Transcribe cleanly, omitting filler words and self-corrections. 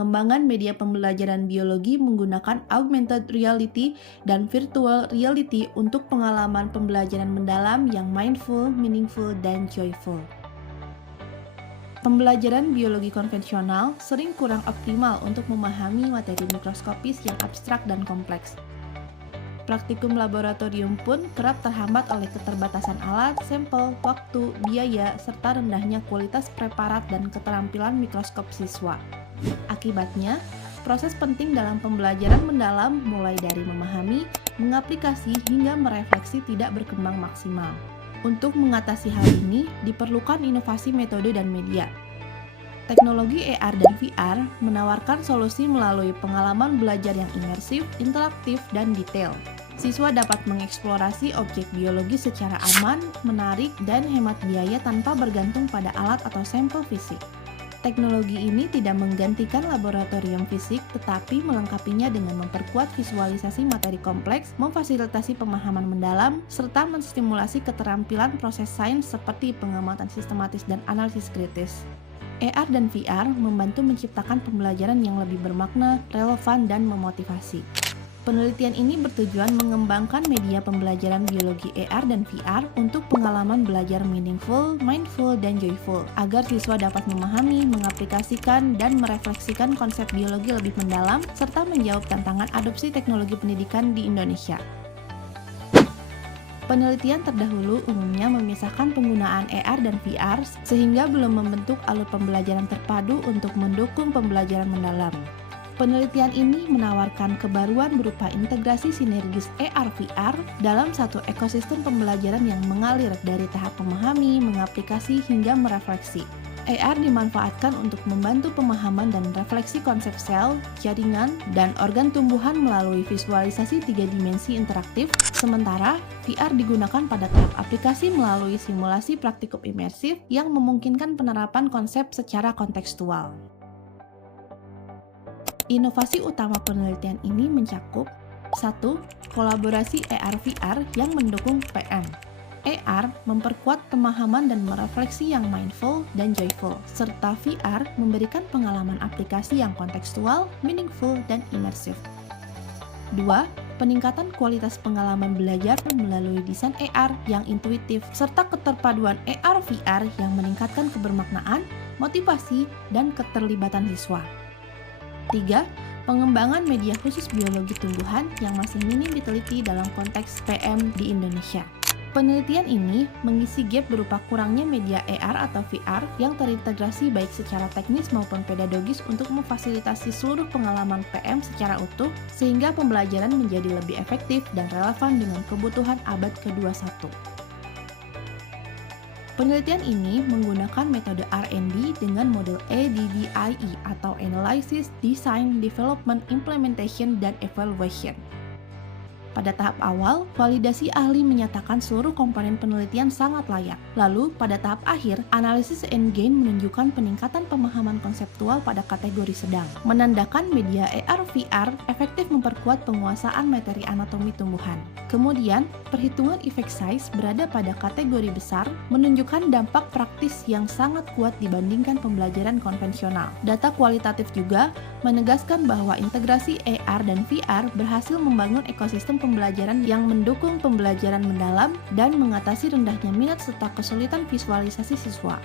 pengembangan media pembelajaran biologi menggunakan augmented reality dan virtual reality untuk pengalaman pembelajaran mendalam yang mindful, meaningful, dan joyful. Pembelajaran biologi konvensional sering kurang optimal untuk memahami materi mikroskopis yang abstrak dan kompleks. Praktikum laboratorium pun kerap terhambat oleh keterbatasan alat, sampel, waktu, biaya, serta rendahnya kualitas preparat dan keterampilan mikroskop siswa. Akibatnya, proses penting dalam pembelajaran mendalam mulai dari memahami, mengaplikasi, hingga merefleksi tidak berkembang maksimal. Untuk mengatasi hal ini, diperlukan inovasi metode dan media. Teknologi AR dan VR menawarkan solusi melalui pengalaman belajar yang imersif, interaktif, dan detail. Siswa dapat mengeksplorasi objek biologi secara aman, menarik, dan hemat biaya tanpa bergantung pada alat atau sampel fisik. Teknologi ini tidak menggantikan laboratorium fisik, tetapi melengkapinya dengan memperkuat visualisasi materi kompleks, memfasilitasi pemahaman mendalam, serta menstimulasi keterampilan proses sains seperti pengamatan sistematis dan analisis kritis. AR dan VR membantu menciptakan pembelajaran yang lebih bermakna, relevan, dan memotivasi. Penelitian ini bertujuan mengembangkan media pembelajaran biologi AR dan VR untuk pengalaman belajar meaningful, mindful, dan joyful, agar siswa dapat memahami, mengaplikasikan, dan merefleksikan konsep biologi lebih mendalam, serta menjawab tantangan adopsi teknologi pendidikan di Indonesia. Penelitian terdahulu umumnya memisahkan penggunaan AR dan VR sehingga belum membentuk alur pembelajaran terpadu untuk mendukung pembelajaran mendalam. Penelitian ini menawarkan kebaruan berupa integrasi sinergis AR/VR dalam satu ekosistem pembelajaran yang mengalir dari tahap memahami, mengaplikasi, hingga merefleksi. AR dimanfaatkan untuk membantu pemahaman dan refleksi konsep sel, jaringan, dan organ tumbuhan melalui visualisasi 3 dimensi interaktif, sementara VR digunakan pada tahap aplikasi melalui simulasi praktikum imersif yang memungkinkan penerapan konsep secara kontekstual. Inovasi utama penelitian ini mencakup 1. Kolaborasi AR/VR yang mendukung PM. AR memperkuat pemahaman dan merefleksi yang mindful dan joyful, serta VR memberikan pengalaman aplikasi yang kontekstual, meaningful, dan imersif. 2. Peningkatan kualitas pengalaman belajar melalui desain AR yang intuitif, serta keterpaduan AR/VR yang meningkatkan kebermaknaan, motivasi, dan keterlibatan siswa. 3. Pengembangan media khusus biologi tumbuhan yang masih minim diteliti dalam konteks PM di Indonesia. Penelitian ini mengisi gap berupa kurangnya media AR atau VR yang terintegrasi baik secara teknis maupun pedagogis untuk memfasilitasi seluruh pengalaman PM secara utuh, sehingga pembelajaran menjadi lebih efektif dan relevan dengan kebutuhan abad ke-21. Penelitian ini menggunakan metode R&D dengan model ADDIE atau Analysis, Design, Development, Implementation, dan Evaluation. Pada tahap awal, validasi ahli menyatakan seluruh komponen penelitian sangat layak. Lalu, pada tahap akhir, analisis endgame menunjukkan peningkatan pemahaman konseptual pada kategori sedang, menandakan media AR/VR efektif memperkuat penguasaan materi anatomi tumbuhan. Kemudian, perhitungan effect size berada pada kategori besar, menunjukkan dampak praktis yang sangat kuat dibandingkan pembelajaran konvensional. Data kualitatif juga menegaskan bahwa integrasi AR dan VR berhasil membangun ekosistem pembelajaran yang mendukung pembelajaran mendalam dan mengatasi rendahnya minat serta kesulitan visualisasi siswa.